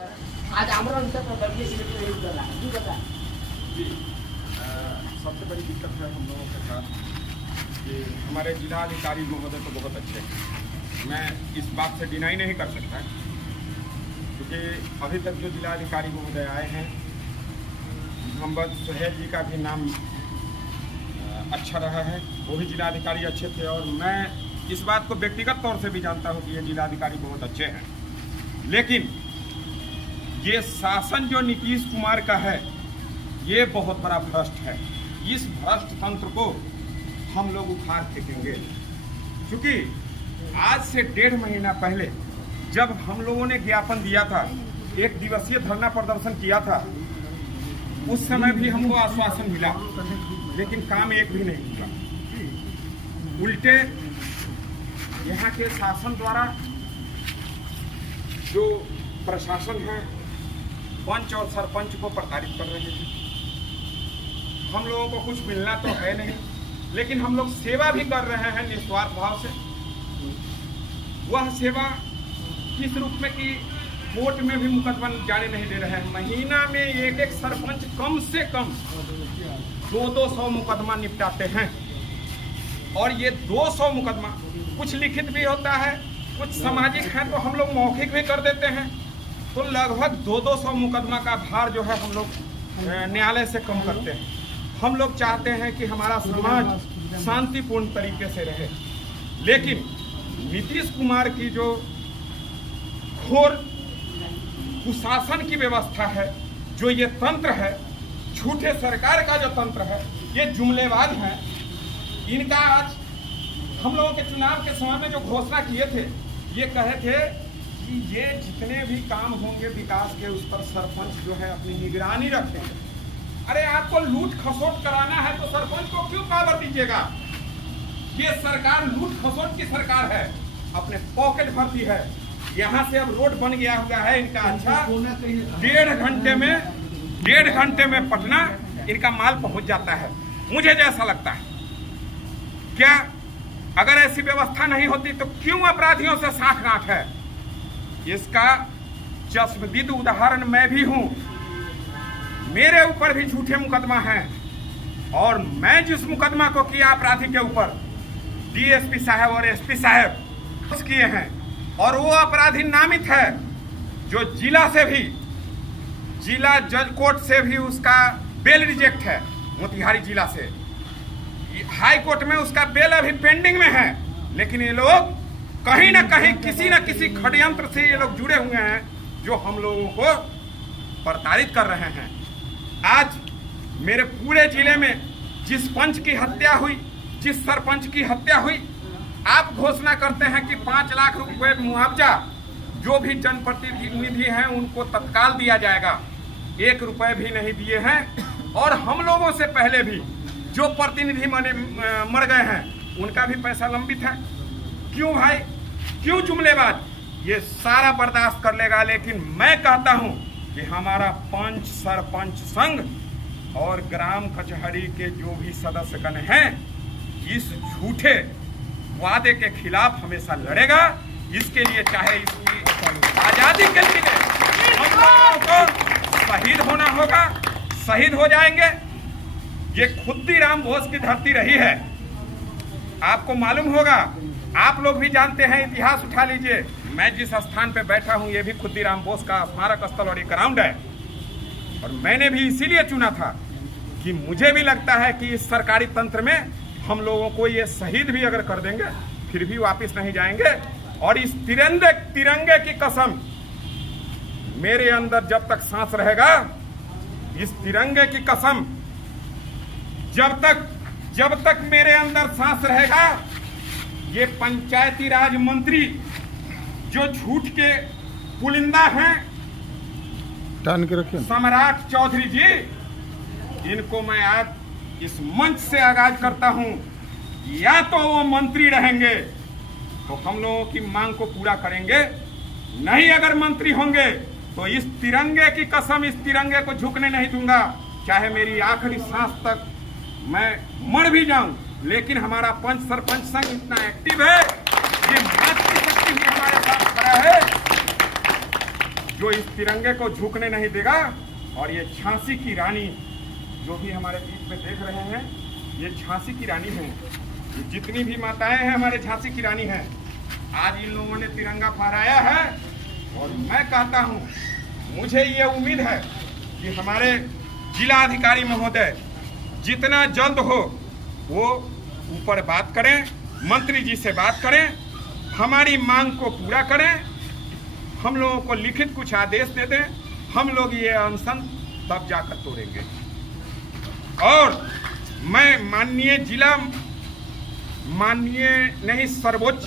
आज आमरण वर्गीय समिति नहीं कर रहा है, बता जी। सबसे बड़ी दिक्कत है हम लोगों के साथ कि हमारे जिलाधिकारी महोदय तो बहुत अच्छे हैं, मैं इस बात से डिनाई नहीं कर सकता क्योंकि अभी तक जो जिलाधिकारी महोदय आए हैं, मोहम्मद सुहेल जी का भी नाम अच्छा रहा है, वो भी जिलाधिकारी अच्छे थे और मैं इस बात को व्यक्तिगत तौर से भी जानता हूँ कि ये जिलाधिकारी बहुत अच्छे हैं। लेकिन ये शासन जो नीतीश कुमार का है ये बहुत बड़ा भ्रष्ट है। इस भ्रष्ट तंत्र को हम लोग उखाड़ फेंकेंगे, क्योंकि आज से 1.5 महीना पहले जब हम लोगों ने ज्ञापन दिया था, 1 दिवसीय धरना प्रदर्शन किया था, उस समय भी हमको आश्वासन मिला, लेकिन काम एक भी नहीं हुआ। उल्टे यहाँ के शासन द्वारा जो प्रशासन है पंच और सरपंच को प्रताड़ित कर रहे हैं। हम लोगों को कुछ मिलना तो है नहीं, लेकिन हम लोग सेवा भी कर रहे हैं निस्वार्थ भाव से। वह सेवा किस रूप में कि कोर्ट में भी मुकदमा जाने नहीं दे रहे हैं। महीना में एक सरपंच कम से कम 200 मुकदमा निपटाते हैं, और ये 200 मुकदमा कुछ लिखित भी होता है, कुछ सामाजिक है तो हम लोग मौखिक भी कर देते हैं। तो लगभग 200 मुकदमा का भार जो है हम लोग न्यायालय से कम करते हैं। हम लोग चाहते हैं कि हमारा समाज शांतिपूर्ण तरीके से रहे, लेकिन नीतीश कुमार की जो घोर कुशासन की व्यवस्था है, जो ये तंत्र है, झूठे सरकार का जो तंत्र है, ये जुमलेबाज है। इनका आज हम लोगों के चुनाव के समय में जो घोषणा किए थे, ये कहे थे कि ये जितने भी काम होंगे विकास के, उस पर सरपंच जो है अपनी निगरानी रखते हैं। अरे आपको लूट खसोट कराना है तो सरपंच को क्यों पावर दीजिएगा? ये सरकार लूट खसोट की सरकार है, अपने पॉकेट भरती है। यहाँ से अब रोड बन गया हुआ है इनका अच्छा, 1.5 घंटे में पटना इनका माल पहुंच जाता है। मुझे जैसा लगता है, क्या अगर ऐसी व्यवस्था नहीं होती तो क्यों अपराधियों से साठ-गांठ है? इसका चश्मदीद उदाहरण मैं भी हूं। मेरे ऊपर भी झूठे मुकदमा हैं, और मैं जिस मुकदमा को किया अपराधी के ऊपर, डीएसपी साहब और एसपी साहब किए हैं, और वो अपराधी नामित है, जो जिला से भी, जिला जज कोर्ट से भी उसका बेल रिजेक्ट है, मोतिहारी जिला से। हाई कोर्ट में उसका बेल अभी पेंडिंग में है, लेकिन ये लोग कहीं ना कहीं किसी न किसी षड्यंत्र से ये लोग जुड़े हुए हैं, जो हम लोगों को प्रताड़ित कर रहे हैं। आज मेरे पूरे जिले में जिस पंच की हत्या हुई, जिस सरपंच की हत्या हुई, आप घोषणा करते हैं कि 5 लाख रुपए मुआवजा जो भी जनप्रतिनिधि हैं उनको तत्काल दिया जाएगा। 1 रुपए भी नहीं दिए हैं, और हम लोगों से पहले भी जो प्रतिनिधि मर गए हैं उनका भी पैसा लंबित है। क्यों भाई, क्यों जुमलेबाज? ये सारा बर्दाश्त कर लेगा, लेकिन मैं कहता हूं कि हमारा पंच सरपंच संघ और ग्राम कचहरी के जो भी सदस्यगण हैं, इस झूठे वादे के खिलाफ हमेशा लड़ेगा। इसके लिए चाहे इसकी आजादी के लिए हम लोगों को शहीद होना होगा, शहीद हो जाएंगे। ये खुद्दीराम बोस की धरती रही है, आपको मालूम होगा, आप लोग भी जानते हैं, इतिहास उठा लीजिए। मैं जिस स्थान पे बैठा हूं ये भी खुद्दीराम बोस का स्मारक स्थल और एक ग्राउंड है, और मैंने भी इसीलिए चुना था कि मुझे भी लगता है कि इस सरकारी तंत्र में हम लोगों को ये शहीद भी अगर कर देंगे फिर भी वापस नहीं जाएंगे। और इस तिरंगे की कसम, मेरे अंदर जब तक सांस रहेगा, इस तिरंगे की कसम, जब तक मेरे अंदर सांस रहेगा, ये पंचायती राज मंत्री जो झूठ के पुलिंदा हैं, सम्राट चौधरी जी, इनको मैं आज इस मंच से आगाज करता हूं, या तो वो मंत्री रहेंगे तो हम लोगों की मांग को पूरा करेंगे, नहीं अगर मंत्री होंगे तो इस तिरंगे की कसम, इस तिरंगे को झुकने नहीं दूंगा। चाहे मेरी आखिरी सांस तक मैं मर भी जाऊं, लेकिन हमारा पंच सरपंच संघ इतना एक्टिव है, ये मातृशक्ति भी हमारे साथ खड़ा है, जो इस तिरंगे को झुकने नहीं देगा। और ये झांसी की रानी जो भी हमारे बीच में देख रहे हैं, ये झांसी की रानी है। ये जितनी भी माताएं हैं हमारे झांसी की रानी हैं। आज इन लोगों ने तिरंगा फहराया है और मैं कहता हूं, मुझे ये उम्मीद है कि हमारे जिला अधिकारी महोदय जितना जल्द हो वो ऊपर बात करें, मंत्री जी से बात करें, हमारी मांग को पूरा करें, हम लोगों को लिखित कुछ आदेश दे दें, हम लोग ये अनशन तब जाकर तोड़ेंगे। और मैं माननीय सर्वोच्च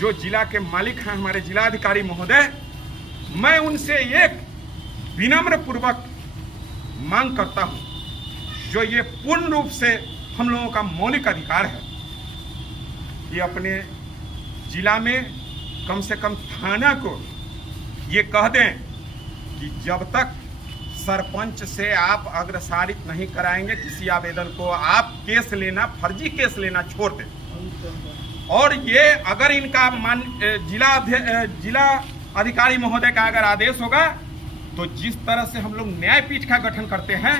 जो जिला के मालिक हैं हमारे जिला अधिकारी महोदय, मैं उनसे एक विनम्र पूर्वक मांग करता हूं, जो ये पूर्ण रूप से हम लोगों का मौलिक अधिकार है, ये अपने जिला में कम से कम थाना को ये कह दें कि जब तक सरपंच से आप अग्रसारित नहीं कराएंगे किसी आवेदन को, आप केस लेना, फर्जी केस लेना छोड़ दें। और ये अगर इनका जिला अधिकारी महोदय का अगर आदेश होगा तो जिस तरह से हम लोग न्यायपीठ का गठन करते हैं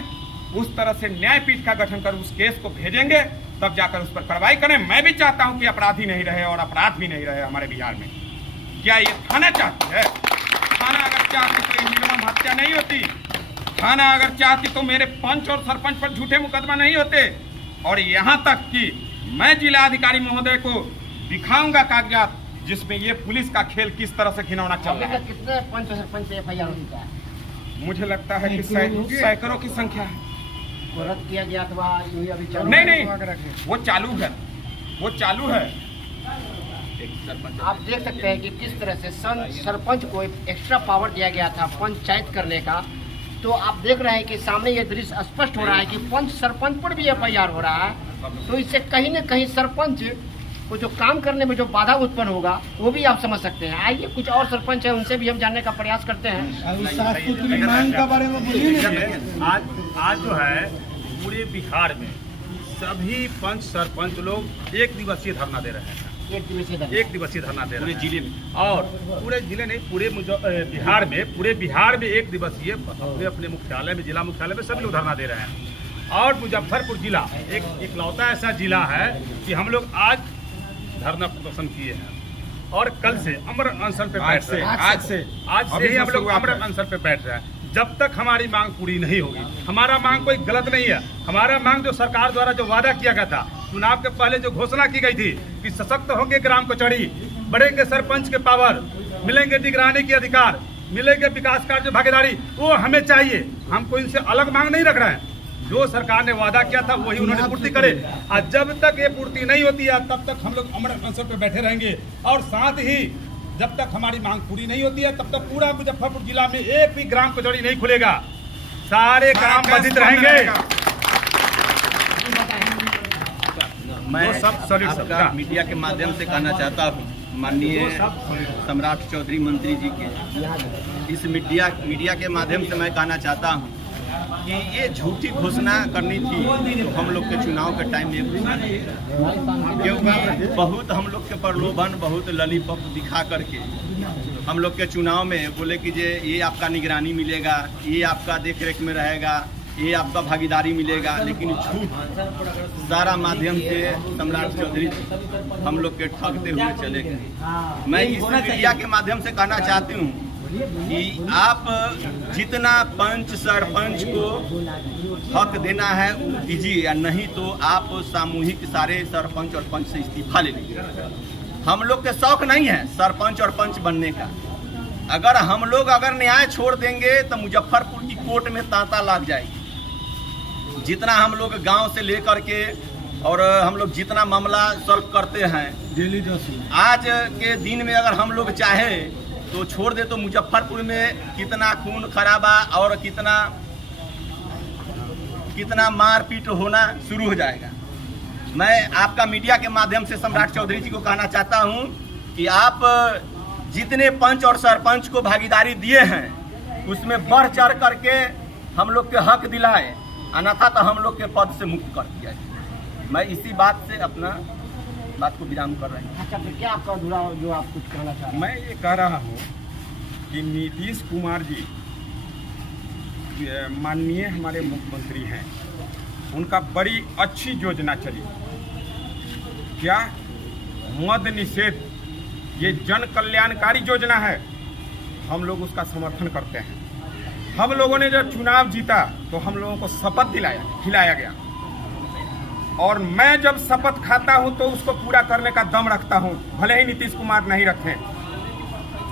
उस तरह से न्यायपीठ का गठन कर उस केस को भेजेंगे, तब जाकर उस पर कार्रवाई करें। मैं भी चाहता हूं कि अपराधी नहीं रहे और अपराध भी नहीं रहे हमारे बिहार में। क्या ये थाना चाहती है? थाना अगर चाहती तो निर्मम हत्या नहीं होती। थाना अगर चाहती तो मेरे पंच और सरपंच पर झूठे मुकदमा नहीं होते। और यहाँ तक कि मैं जिला अधिकारी महोदय को दिखाऊंगा कागजात जिसमें ये पुलिस का खेल किस तरह से घिनौना चल रहा है। कितने पंच सरपंच पे FIR होता है? मुझे लगता है कि सैकड़ों की संख्या है। रद्द किया गया अथवा अभी चालू? नहीं, वो चालू है, वो चालू है। आप देख सकते हैं कि किस तरह से सरपंच को एक्स्ट्रा पावर दिया गया था पंचायत करने का। तो आप देख रहे हैं कि सामने ये दृश्य स्पष्ट हो रहा है कि पंच सरपंच पर भी FIR हो रहा है। तो इससे कहीं न कहीं सरपंच को जो काम करने में जो बाधा उत्पन्न होगा वो भी आप समझ सकते हैं। आइए कुछ और सरपंच हैं, उनसे भी हम जानने का प्रयास करते हैं। मांग के बारे में बोलिए। आज जो है पूरे बिहार में सभी पंच सरपंच लोग एक दिवसीय धरना दे रहे हैं। एक दिवसीय धरना दे रहे हैं पूरे जिले में। और पूरे जिले नहीं, पूरे बिहार में एक दिवसीय अपने मुख्यालय में, जिला मुख्यालय में सभी लोग धरना दे रहे हैं। और मुजफ्फरपुर जिला एक इकलौता ऐसा जिला है कि हम लोग आज धरना प्रदर्शन किए हैं और कल से अमर अनशन पे बैठ रहे हैं। आज से ही हम लोग अमर अनशन पे बैठ रहे हैं जब तक हमारी मांग पूरी नहीं होगी। हमारा मांग कोई गलत नहीं है। हमारा मांग जो सरकार द्वारा जो वादा किया गया था, चुनाव के पहले जो घोषणा की गई थी कि सशक्त होंगे ग्राम कचहरी, बढ़ेंगे सरपंच के पावर, मिलेंगे निगरानी के अधिकार, मिलेंगे विकास कार्य भागीदारी, वो हमें चाहिए। हम कोई इनसे अलग मांग नहीं रख रहे हैं। जो सरकार ने वादा किया था वही उन्होंने पूर्ति करे। और जब तक ये पूर्ति नहीं होती है तब तक हम लोग अमर अनशन पे बैठे रहेंगे। और साथ ही जब तक हमारी मांग पूरी नहीं होती है तब तक पूरा मुजफ्फरपुर जिला में एक भी ग्राम कचहरी नहीं खुलेगा, सारे ग्राम बाधित रहेंगे। मैं आपका मीडिया के माध्यम से कहना चाहता हूँ, माननीय सम्राट चौधरी मंत्री जी के इस मीडिया के माध्यम से मैं कहना चाहता हूँ कि ये झूठी घोषणा करनी थी तो हम लोग के चुनाव के टाइम में क्योंकि बहुत हम लोग के प्रलोभन, बहुत ललीपॉप दिखा करके हम लोग के चुनाव में बोले कि ये आपका निगरानी मिलेगा, ये आपका देखरेख में रहेगा, ये आपका भागीदारी मिलेगा। लेकिन झूठ सारा माध्यम से सम्राट चौधरी हम लोग के ठगते हुए चले गए। मैं इस मीडिया के माध्यम से कहना चाहती हूँ कि आप जितना पंच सरपंच को हक देना है वो दीजिए, या नहीं तो आप सामूहिक सारे सरपंच और पंच से इस्तीफा ले लीजिए। हम लोग के शौक नहीं है सरपंच और पंच बनने का। अगर हम लोग न्याय छोड़ देंगे तो मुजफ्फरपुर की कोर्ट में तांता लग जाएगी। जितना हम लोग गांव से लेकर के और हम लोग जितना मामला सॉल्व करते हैं डेली, आज के दिन में अगर हम लोग चाहे तो छोड़ दे तो मुजफ्फरपुर में कितना खून खराबा और कितना मारपीट होना शुरू हो जाएगा। मैं आपका मीडिया के माध्यम से सम्राट चौधरी जी को कहना चाहता हूं कि आप जितने पंच और सरपंच को भागीदारी दिए हैं उसमें बढ़ चढ़ करके हम लोग के हक दिलाए, अन्यथा तो हम लोग के पद से मुक्त कर दिया जाए। मैं इसी बात से अपना बात को विराम कर रहे हैं। अच्छा, फिर क्या आपका अधूरा जो आप कुछ कहना चाह रहे हैं? मैं ये कह रहा हूँ कि नीतीश कुमार जी माननीय हमारे मुख्यमंत्री हैं, उनका बड़ी अच्छी योजना चली। क्या? मद निषेध, ये जन कल्याणकारी योजना है, हम लोग उसका समर्थन करते हैं। हम लोगों ने जब चुनाव जीता तो हम लोगों को शपथ खिलाया गया, और मैं जब शपथ खाता हूं तो उसको पूरा करने का दम रखता हूं, भले ही नीतीश कुमार नहीं रखें।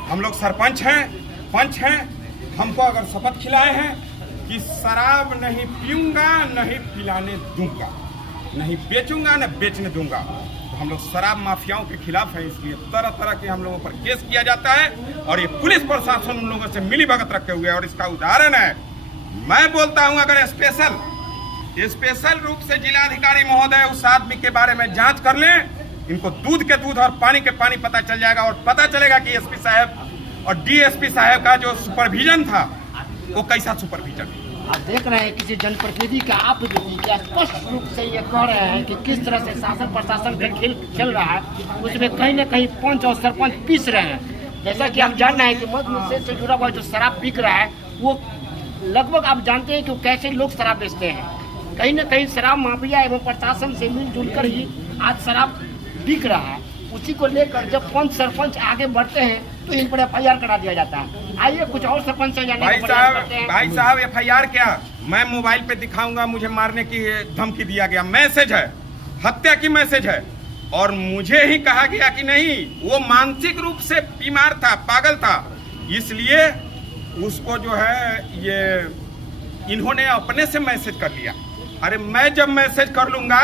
हम लोग सरपंच हैं, पंच हैं, हमको अगर शपथ खिलाए हैं कि शराब नहीं पीऊंगा, नहीं पिलाने दूंगा, नहीं बेचूंगा, न बेचने दूंगा, तो हम लोग शराब माफियाओं के खिलाफ हैं। इसलिए तरह तरह के हम लोगों पर केस किया जाता है, और ये पुलिस प्रशासन उन लोगों से मिली भगत रखे हुए है। और इसका उदाहरण है, मैं बोलता हूं, अगर स्पेशल रूप से जिलाधिकारी महोदय उस आदमी के बारे में जांच कर लें, इनको दूध के दूध और पानी के पानी पता चल जाएगा, और पता चलेगा कि एसपी साहब और डीएसपी साहब का जो सुपरविजन था वो कैसा सुपरविजन। आप देख रहे हैं किसी जनप्रतिनिधि का आप क्या स्पष्ट रूप से ये कह रहे हैं कि किस तरह से शासन प्रशासन का खेल चल रहा है, उसमें कहीं न कहीं पंच और सरपंच पीस रहे हैं। जैसा कि हम जान रहे हैं कि मद निषेध से जुड़ा हुआ जो शराब बिक रहा है, वो लगभग आप जानते हैं कि कैसे लोग शराब बेचते हैं। कहीं न कहीं शराब माफिया एवं प्रशासन से मिलजुल कर ही आज शराब बिक रहा है। उसी को लेकर जब पंच सरपंच आगे बढ़ते हैं तो इन पर FIR करा दिया जाता है। आइए कुछ और सरपंच से जानने का प्रयास करते हैं। भाई साहब, FIR क्या? मैं मोबाइल पे दिखाऊंगा, मुझे मारने की धमकी दिया गया, मैसेज है, हत्या की मैसेज है, और मुझे ही कहा गया कि नहीं, वो मानसिक रूप से बीमार था, पागल था, इसलिए उसको जो है ये इन्होंने अपने से मैसेज कर लिया। अरे मैं जब मैसेज कर लूंगा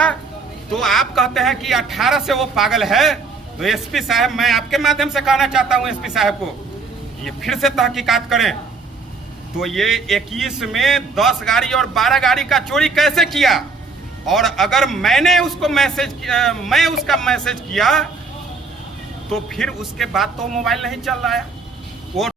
तो आप कहते हैं कि 18 से वो पागल है, तो एसपी साहब, मैं आपके माध्यम से कहना चाहता हूं एसपी साहब को, ये फिर से तहकीकात करें। तो ये 21 में 10 गाड़ी और 12 गाड़ी का चोरी कैसे किया? और अगर मैंने उसको मैं उसका मैसेज किया तो फिर उसके बाद तो मोबाइल नहीं चल रहा है।